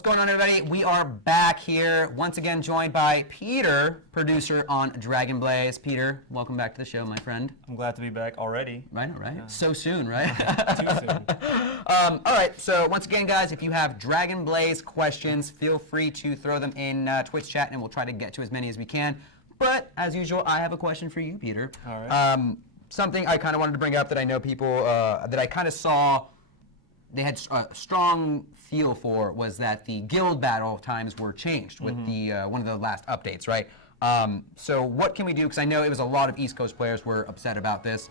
What's going on, everybody? We are back here, once again joined by Peter, producer on Dragon Blaze. Peter, welcome back to the show, my friend. I'm glad to be back already. I know, right? Yeah. So soon, right? Too soon. All right, so once again, guys, if you have Dragon Blaze questions, feel free to throw them in Twitch chat, and we'll try to get to as many as we can. But, as usual, I have a question for you, Peter. All right. Something I kind of wanted to bring up that I know people, that I kind of saw they had a strong feel for was that the guild battle times were changed with the one of the last updates, right? So what can we do? Because I know it was a lot of East Coast players were upset about this.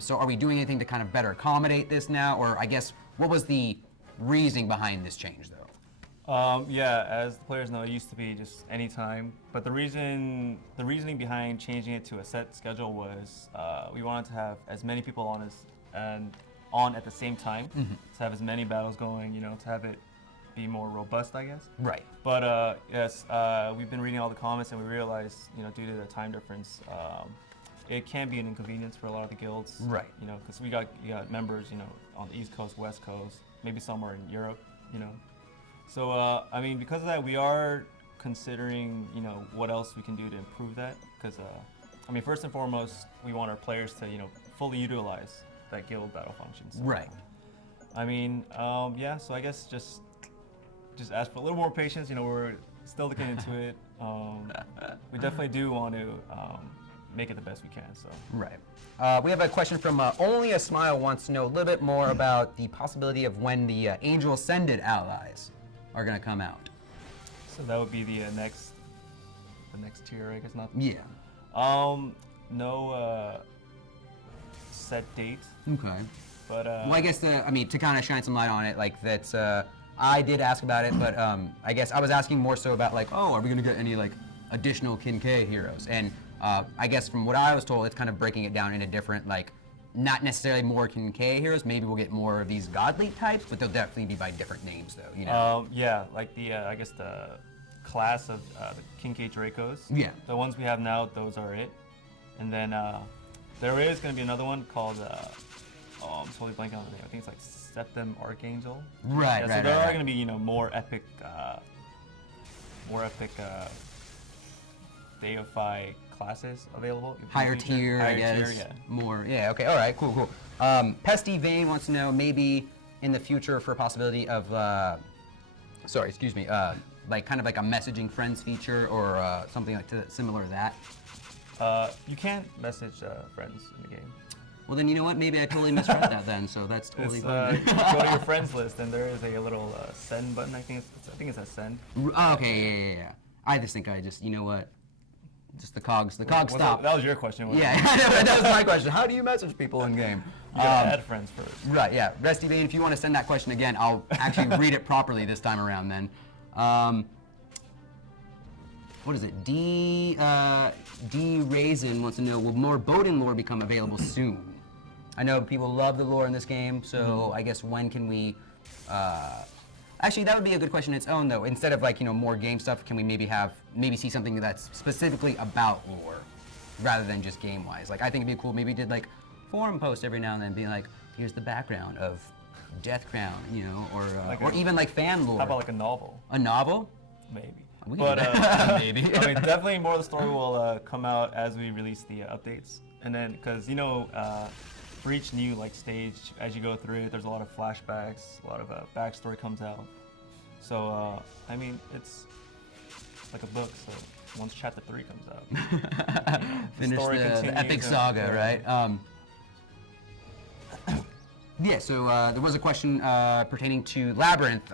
So are we doing anything to kind of better accommodate this now? Or I guess, what was the reasoning behind this change, though? Yeah, as the players know, it used to be just any time. But the reasoning behind changing it to a set schedule was we wanted to have as many people on at the same time, to have as many battles going, to have it be more robust, I guess. Right. But yes, we've been reading all the comments and we realized, due to the time difference, it can be an inconvenience for a lot of the guilds. Right. Because you got members, on the East Coast, West Coast, maybe somewhere in Europe, So, I mean, because of that, we are considering, what else we can do to improve that. Because, I mean, first and foremost, we want our players to, fully utilize that guild battle functions. Right. I mean, yeah. So I guess just ask for a little more patience. We're still looking into it. We definitely do want to make it the best we can. So. Right. We have a question from Only a Smile wants to know a little bit more about the possibility of when the Angel Ascended allies are going to come out. So that would be the next tier, I guess. Not. Yeah. No. Set date. Okay. But well, I guess to kind of shine some light on it, like that's I did ask about it, but I guess I was asking more so about like, are we gonna get any like additional Kincaid heroes? And I guess from what I was told, it's kind of breaking it down into different like, not necessarily more Kincaid heroes. Maybe we'll get more of these godly types, but they'll definitely be by different names, though. Yeah, like the I guess the class of the Kincaid Dracos. Yeah. The ones we have now, those are it. And then there is going to be another one called, I'm totally blanking on the name. I think it's like Septim Archangel. Right, yeah, right. So there are going to be, more epic deify classes available. Higher tier, I guess. Tier, yeah. More, yeah. Okay. All right. Cool. Pesty Vane wants to know maybe in the future for a possibility of, like kind of like a messaging friends feature or something like similar to that. You can't message friends in the game. Well, then you know what? Maybe I totally misread that then, so that's totally fine. Go to your friends list, and there is a little send button. I think it's a send. Oh, okay, yeah. I just think you know what? Just the cogs stop. That was your question. Wasn't Yeah, that was my question. How do you message people in game? You gotta add friends first. Right, yeah. Resty Vane, if you want to send that question again, I'll actually read it properly this time around then. What is it? D Raisin wants to know, will more boating lore become available soon? I know people love the lore in this game, so I guess when can we... Actually, that would be a good question in its own, though. Instead of like, more game stuff, can we maybe see something that's specifically about lore, rather than just game-wise? Like, I think it'd be cool, maybe did like forum post every now and then, being like, here's the background of Death Crown, or even like fan lore. How about like a novel? A novel? Maybe. But maybe. I mean, definitely more of the story will come out as we release the updates, and then because for each new stage as you go through it, there's a lot of flashbacks, a lot of backstory comes out. So I mean, it's like a book. So once chapter 3 comes out, finish the epic saga, right? Yeah, so there was a question pertaining to Labyrinth,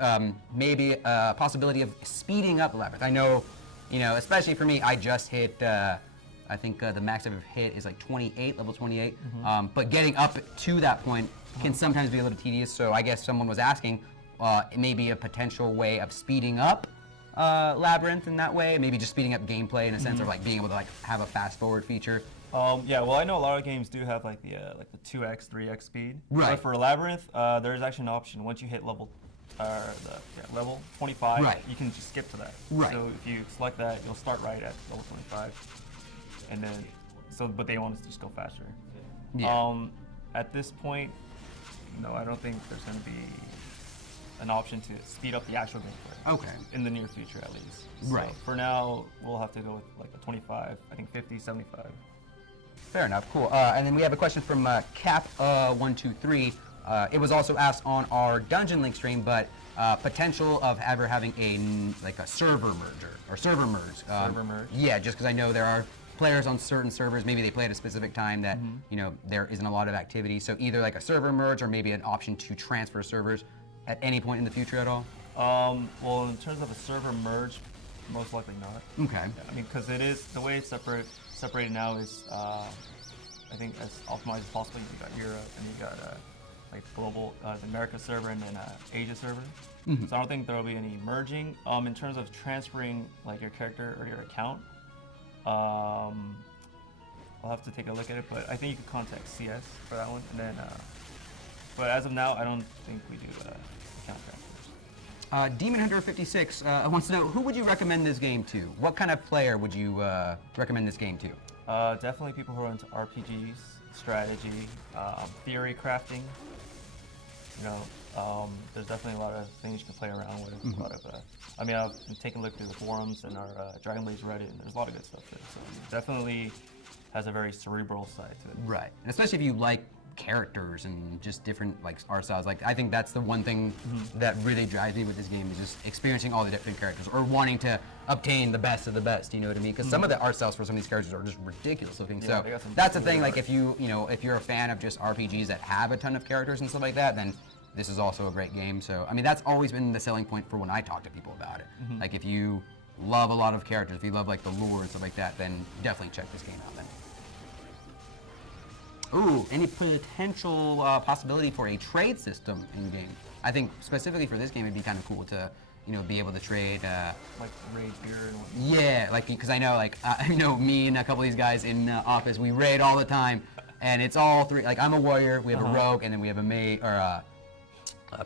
maybe a possibility of speeding up Labyrinth. I know, especially for me, I just hit, I think the max I've ever hit is like 28, level 28. But getting up to that point can sometimes be a little tedious, so I guess someone was asking maybe a potential way of speeding up Labyrinth in that way, maybe just speeding up gameplay in a sense of like being able to like have a fast forward feet. Yeah, well, I know a lot of games do have like the 2x, 3x speed. Right. But for Labyrinth, there is actually an option. Once you hit level 25, right, you can just skip to that. Right. So if you select that, you'll start right at level 25, and then but they want us to just go faster. Yeah. At this point, no, I don't think there's going to be an option to speed up the actual gameplay. Okay. In the near future, at least. Right. So for now, we'll have to go with like a 25, I think 50, 75. Fair enough. Cool. And then we have a question from Cap123. It was also asked on our Dungeon Link stream, but potential of ever having a server merger or server merge. Server merge? Yeah, just because I know there are players on certain servers, maybe they play at a specific time that there isn't a lot of activity. So either like a server merge or maybe an option to transfer servers at any point in the future at all. Well, in terms of a server merge, most likely not. Okay. I mean, because it is the way it's separated now is I think as optimized as possible. You got Europe and you got like global, the America server and then Asia server. So I don't think there will be any merging. In terms of transferring like your character or your account, I'll have to take a look at it, but I think you could contact CS for that one. And then, but as of now, I don't think we do account transfers. Demon Hunter 56 wants to know, who would you recommend this game to? What kind of player would you recommend this game to? Definitely people who are into RPGs, strategy, theory crafting. You know, there's definitely a lot of things you can play around with. A lot of, I mean, I've been taking a look through the forums and our Dragon Blaze Reddit, and there's a lot of good stuff there. So it definitely has a very cerebral side to it. Right, and especially if you like characters and just different art styles. Like, I think that's the one thing that really drives me with this game is just experiencing all the different characters or wanting to obtain the best of the best. You know what I mean? Because some of the art styles for some of these characters are just ridiculous looking. Yeah, So that's the thing. Like, if you're a fan of just RPGs that have a ton of characters and stuff like that, then this is also a great game. So I mean, that's always been the selling point for when I talk to people about it. Like, if you love a lot of characters, if you love like the lore and stuff like that, then definitely check this game out. Then. Ooh, any potential possibility for a trade system in game? I think specifically for this game, it'd be kind of cool to, be able to trade. Like raid beer and whatnot. Yeah, like because I know, me and a couple of these guys in office, we raid all the time, and it's all three. Like, I'm a warrior, we have a rogue, and then we have a mage or a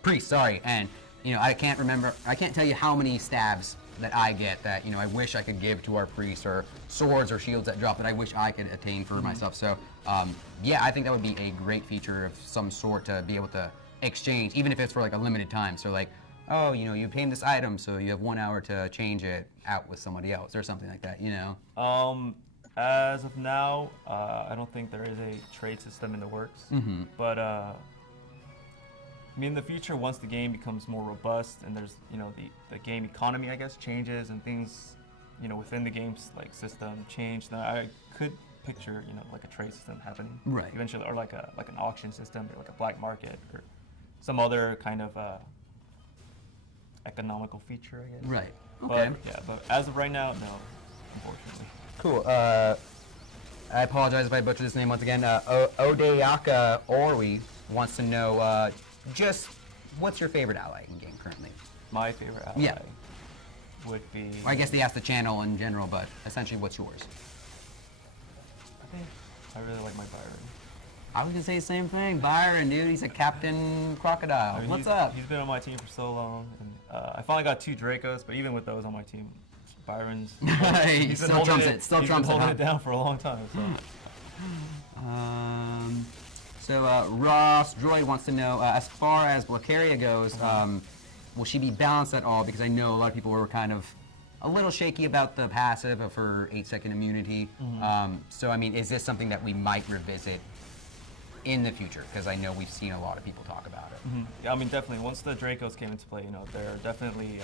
priest. Sorry, and I can't tell you how many stabs that I get that I wish I could give to our priests, or swords or shields that drop that I wish I could attain for myself. So yeah, I think that would be a great feature of some sort to be able to exchange, even if it's for like a limited time. So like, oh, you obtained this item, so you have 1 hour to change it out with somebody else or something like that. As of now, I don't think there is a trade system in the works. But I mean, in the future, once the game becomes more robust and there's, the game economy, I guess, changes and things, within the game's like system change, then I could picture, like a trade system happening. Right. Eventually, or like an auction system, or like a black market, or some other kind of economical feature, I guess. Right. Okay. But as of right now, no, unfortunately. Cool. I apologize if I butchered this name once again. Odeyaka Orwi wants to know just what's your favorite ally in game currently? My favorite ally would be. I guess they asked the channel in general, but essentially, what's yours? I think I really like my Byron. I was gonna say the same thing. Byron, dude, he's a Captain Crocodile. I mean, What's up? He's been on my team for so long, and I finally got 2 Dracos, but even with those on my team, Byron's. He still trumps it. Still trumps it. He's been holding it down for a long time. So Ross Droid wants to know, as far as Blackaria goes, will she be balanced at all? Because I know a lot of people were kind of a little shaky about the passive of her 8-second immunity. So I mean, is this something that we might revisit in the future? Because I know we've seen a lot of people talk about it. Yeah, I mean, definitely. Once the Dracos came into play, they're definitely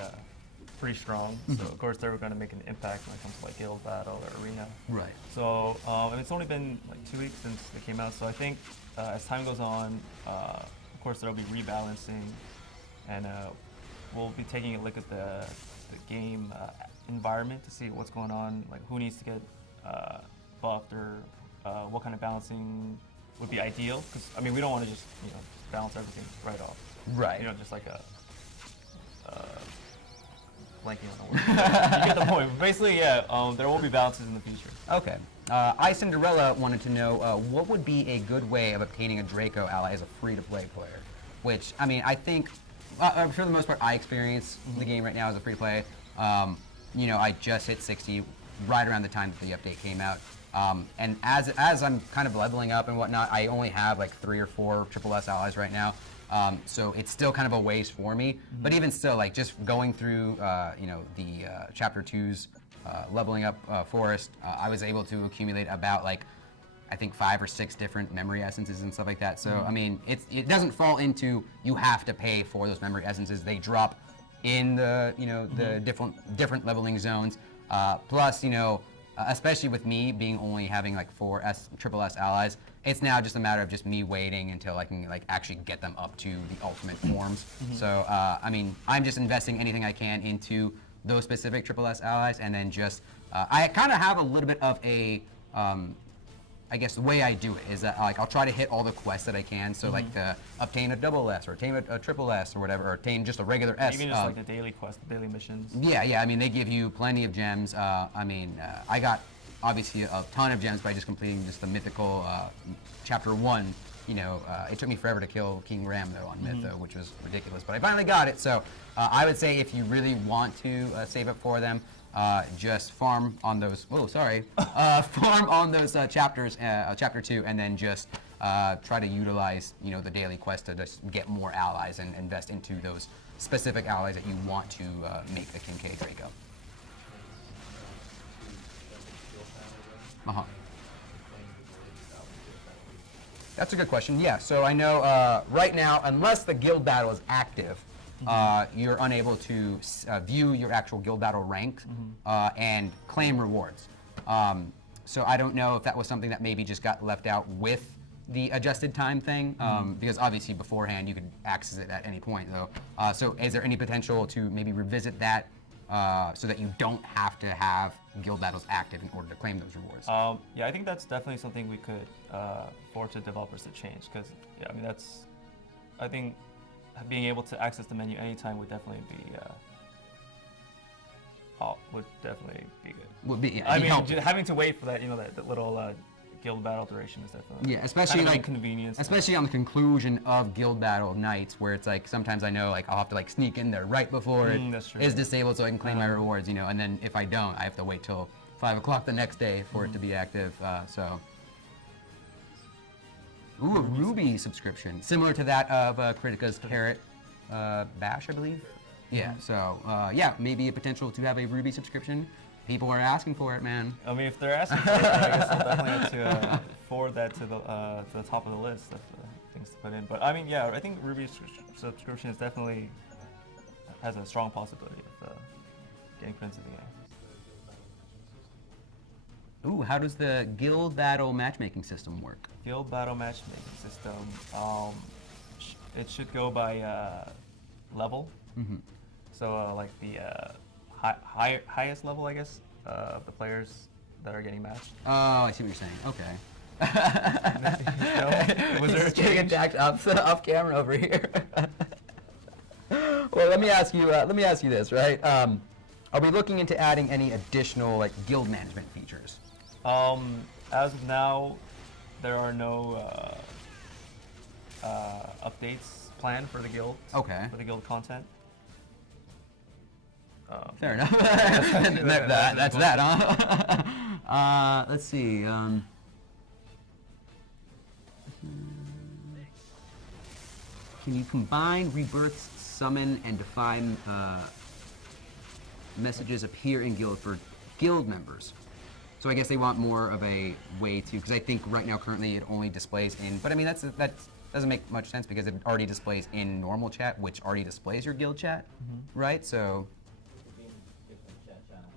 pretty strong. So of course they were going to make an impact when it comes to like guild battle or arena. Right. So and it's only been like 2 weeks since they came out. So I think as time goes on, of course there'll be rebalancing, and we'll be taking a look at the game environment to see what's going on, like who needs to get buffed, or what kind of balancing would be ideal. Because I mean, we don't want to just balance everything right off. Right. Just like a blanking on the word. You get the point. Basically, yeah, there will be balances in the future. Okay. I Cinderella wanted to know what would be a good way of obtaining a Draco ally as a free-to-play player. Which, I mean, I think for the most part, I experience the game right now as a free-to-play. I just hit 60 right around the time that the update came out. And as I'm kind of leveling up and whatnot, I only have like 3 or 4 Triple S allies right now. So it's still kind of a ways for me. But even still, like just going through, the chapter 2's leveling up forest, I was able to accumulate about like I think 5 or 6 different memory essences and stuff like that. So I mean, it doesn't fall into you have to pay for those memory essences. They drop in the the different leveling zones. Plus, especially with me being only having like 4 triple S allies, it's now just a matter of just me waiting until I can like actually get them up to the ultimate forms. So I mean, I'm just investing anything I can into those specific triple S allies, and then just I kind of have a little bit of a I guess the way I do it is that like I'll try to hit all the quests that I can. So like to obtain a double S or obtain a triple S or whatever, or obtain just a regular S. Even just like the daily quest, the daily missions. Yeah. I mean, they give you plenty of gems. I got obviously a ton of gems by just completing just the mythical chapter 1. It took me forever to kill King Ram though on Myth though, which was ridiculous. But I finally got it. So I would say if you really want to save up for them, just farm on those. Farm on those chapters, chapter 2, and then just try to utilize the daily quest to just get more allies and invest into those specific allies that you want to make the Kincaid Draco. That's a good question. Yeah. So I know right now, unless the guild battle is active, you're unable to view your actual guild battle rank and claim rewards. So I don't know if that was something that maybe just got left out with the adjusted time thing, because obviously beforehand you could access it at any point though. So is there any potential to maybe revisit that so that you don't have to have guild battles active in order to claim those rewards? Yeah, I think that's definitely something we could force the developers to change, because I think being able to access the menu anytime would definitely be good. Would be, yeah, I mean, helpful. having to wait for that, that little guild battle duration is definitely especially kind of like inconvenience. especially on the conclusion of guild battle nights, where it's like sometimes I know like I'll have to like sneak in there right before it is disabled so I can claim my rewards, and then if I don't, I have to wait till 5 o'clock the next day for it to be active. Ooh, a Ruby subscription, similar to that of Critica's Carrot Bash, I believe. Yeah, so maybe a potential to have a Ruby subscription. People are asking for it, man. I mean, if they're asking for it, I guess I'll definitely have to forward that to the top of the list of things to put in. But I mean, yeah, I think Ruby subscription is definitely has a strong possibility of getting put into the game. Ooh, how does the guild battle matchmaking system work? Guild battle matchmaking system. It should go by level. So like the highest level, I guess, of the players that are getting matched. Oh, I see what you're saying. Okay. Was there a getting change? attacked off camera over here? Well, let me ask you this, right? Are we looking into adding any additional like guild management features? As of now, there are no updates planned for the guild. Okay. For the guild content. Fair enough. That's that, huh? Let's see. Can you combine rebirths, summon, and define messages appear in guild for guild members? So I guess they want more of a way to, because I think right now currently it only displays in, but I mean that doesn't make much sense because it already displays in normal chat, which already displays your guild chat, right? So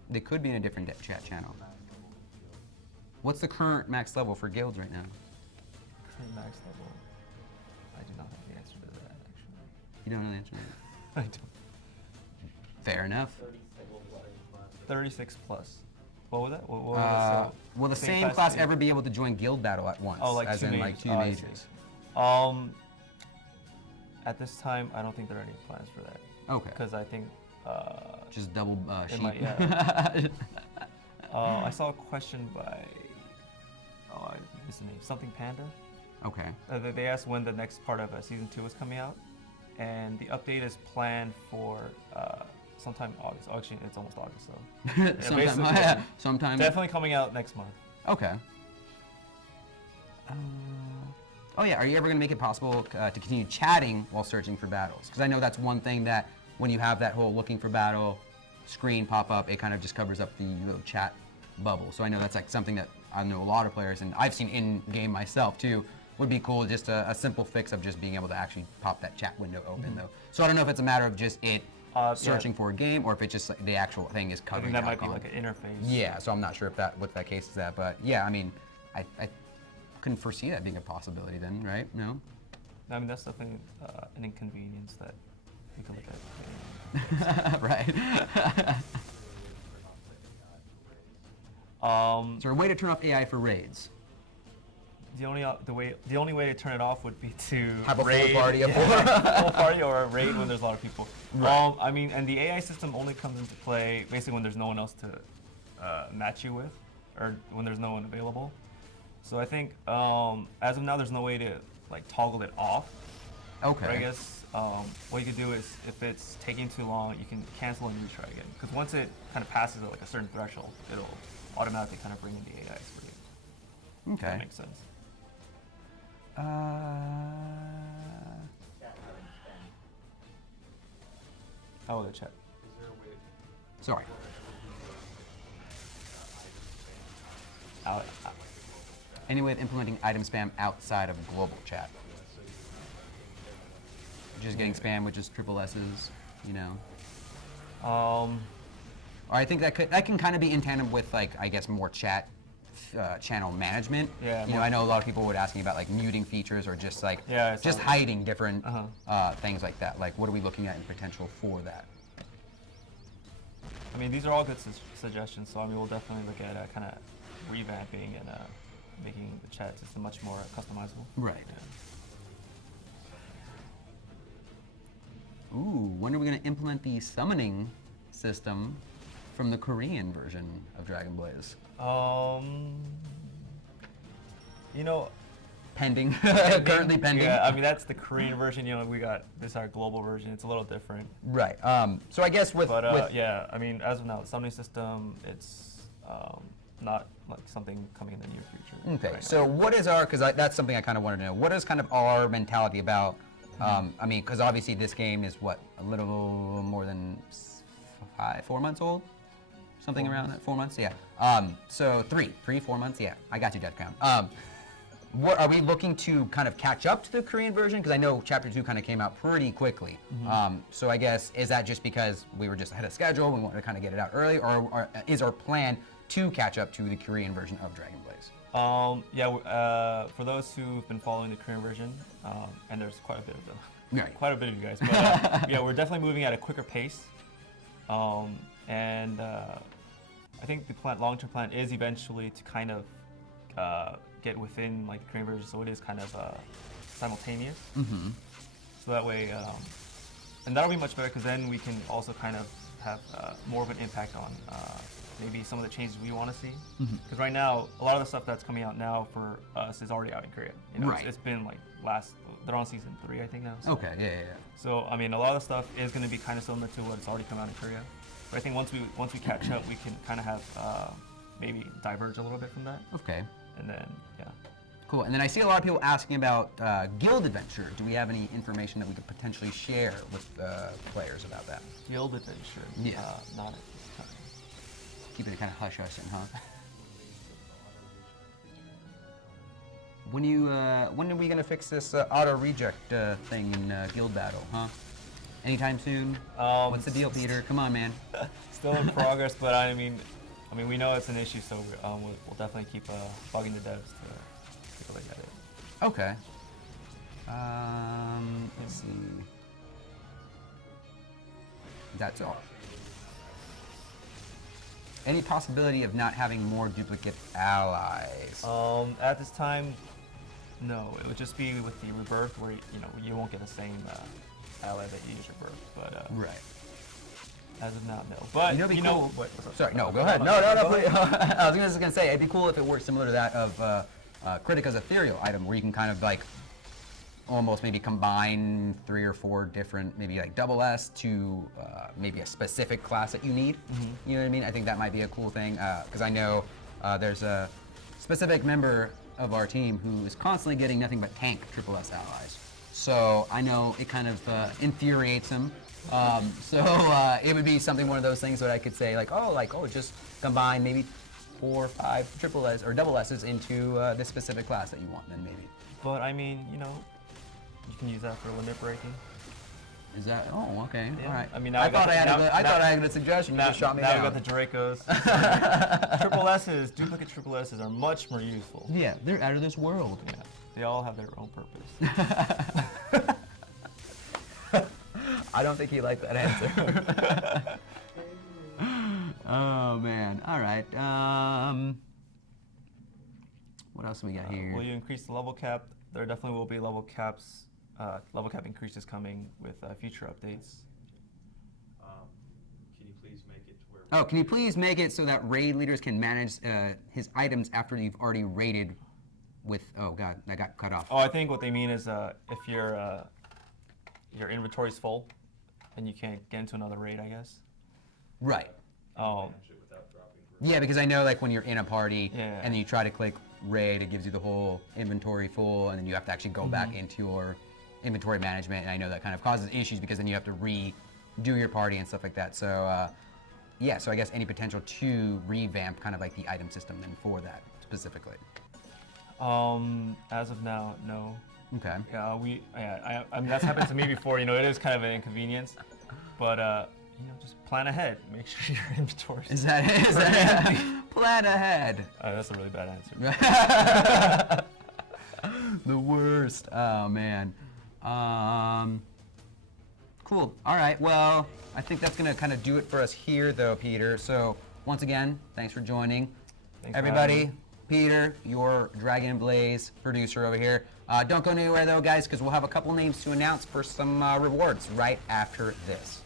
they could be in a different chat channel. What's the current max level for guilds right now? Current max level? I do not have the answer to that, actually. You don't know the answer to that? I don't. Fair enough. 36 plus. What was that? What was Will the same class ever be able to join guild battle at once? Oh, like as two in mages. like 2 I mages? see. At this time, I don't think there are any plans for that. Okay. Because I think Just double sheep. I saw a question by I missed the name. Something Panda. Okay. They asked when the next part of season 2 is coming out, and the update is planned for sometime August. Oh, actually, it's almost August, so Sometime. definitely coming out next month. Okay. Oh yeah, are you ever going to make it possible to continue chatting while searching for battles? Because I know that's one thing that when you have that whole looking for battle screen pop up, it kind of just covers up the little chat bubble. So I know that's like something that I know a lot of players, and I've seen in game myself too, would be cool. Just a simple fix of just being able to actually pop that chat window open though. So I don't know if it's a matter of just it searching for a game, or if it's just like, the actual thing is I covering. think that might be like an interface. Yeah, so I'm not sure if what that case is at, but yeah, I mean, I couldn't foresee that being a possibility then, right? No? I mean, that's definitely an inconvenience that we can look at. Right. Is there a way to turn off AI for raids? The only way to turn it off would be to Have a full raid, party of full party or a raid when there's a lot of people. Right. I mean, and the AI system only comes into play basically when there's no one else to match you with, or when there's no one available. So I think as of now, there's no way to like toggle it off. Okay. But I guess what you can do is, if it's taking too long, you can cancel and retry again. Because once it kind of passes like a certain threshold, it'll automatically kind of bring in the AIs for you. Okay. That makes sense. Oh, the chat. Sorry. Any way of implementing item spam outside of global chat? Just getting spam with just triple S's, you know? Or I think that can kind of be in tandem with, like, I guess more chat channel management. Yeah. You know, I know a lot of people would ask me about like muting features or just like just like hiding different things like that. Like, what are we looking at in potential for that? I mean, these are all good suggestions. So I mean, we'll definitely look at kind of revamping and making the chat system much more customizable. Right. Yeah. Ooh, when are we going to implement the summoning system from the Korean version of Dragon Blaze? You know, pending. Currently pending. Yeah, I mean that's the Korean version. You know, we got this our global version. It's a little different. Right. So I guess with yeah, I mean as of now, the summoning system, it's not like something coming in the near future. Okay. Right So what is our? Because that's something I kind of wanted to know. What is kind of our mentality about? I mean, because obviously this game is what, a little more than 4 months old. Something around that, 4 months, yeah. So 4 months, yeah. I got you, Deadcount. What are we looking to kind of catch up to the Korean version? Because I know Chapter 2 kind of came out pretty quickly. So I guess, is that just because we were just ahead of schedule, we wanted to kind of get it out early, or is our plan to catch up to the Korean version of Dragon Blaze? For those who've been following the Korean version, and there's quite a bit of them, Right. quite a bit of you guys, but yeah, we're definitely moving at a quicker pace. I think the long-term plan is eventually to kind of get within like the Korean version, so it is kind of simultaneous. So that way, and that'll be much better because then we can also kind of have more of an impact on maybe some of the changes we want to see. Because right now, a lot of the stuff that's coming out now for us is already out in Korea. You know, Right. it's been like they're on season 3, I think now. So. Okay, yeah. So I mean, a lot of the stuff is going to be kind of similar to what's already come out in Korea. But I think once we catch up, we can kind of have maybe diverge a little bit from that, Okay. and then yeah. Cool. And then I see a lot of people asking about Guild Adventure. Do we have any information that we could potentially share with players about that? Guild Adventure. Yeah. Not at this time. Keep it kind of hush-hushing, huh? When are we gonna fix this auto reject thing in Guild Battle, huh? Anytime soon? What's the deal, Peter? Come on, man. Still in progress, but I mean, we know it's an issue, so we'll definitely keep bugging the devs to take a look at it. Okay. Let's see. That's all. Any possibility of not having more duplicate allies? At this time, no. It would just be with the rebirth, where you won't get the same ally that you use rebirth. But Right. as of now, no. But It'd be cool. what's up? Sorry, no, go ahead. No, please. I was just gonna say, it'd be cool if it worked similar to that of Critica's ethereal item, where you can kind of like almost maybe combine 3 or 4 different, maybe like double S to maybe a specific class that you need. You know what I mean? I think that might be a cool thing, because I know there's a specific member of our team who is constantly getting nothing but tank triple S allies. So I know it kind of infuriates him. It would be something, one of those things that I could say just combine maybe 4 or 5 triple S or double S's into this specific class that you want, then maybe. But I mean, you can use that for limit breaking. Is that? Oh, okay. Yeah. All right. I mean, I thought I had a good suggestion. You just shot me now down. we got the Dracos. Triple S's, duplicate triple S's are much more useful. Yeah, they're out of this world. Yeah, they all have their own purpose. I don't think he liked that answer. Oh man. All right. What else do we got here? Will you increase the level cap? There definitely will be level caps. Level cap increases coming with future updates. Can you please make it to where? Oh, can you please make it so that raid leaders can manage his items after you've already raided with? Oh God, that got cut off. Oh, I think what they mean is if your inventory's full and you can't get into another raid, I guess. Right. Oh. Yeah, because I know like when you're in a party Yeah. and then you try to click raid, it gives you the whole inventory full, and then you have to actually go back into your inventory management, and I know that kind of causes issues because then you have to redo your party and stuff like that. So yeah, so I guess any potential to revamp kind of like the item system then for that specifically. As of now, no. Okay. Yeah, I mean that's happened to me before. It is kind of an inconvenience, but just plan ahead. Make sure your inventory Is that plan ahead? That's a really bad answer. The worst. Oh man. Cool. All right. Well, I think that's gonna kind of do it for us here, though, Peter. So once again, thanks for joining. Thanks for Everybody. having me. Peter, your Dragon Blaze producer over here. Don't go anywhere though, guys, because we'll have a couple names to announce for some rewards right after this.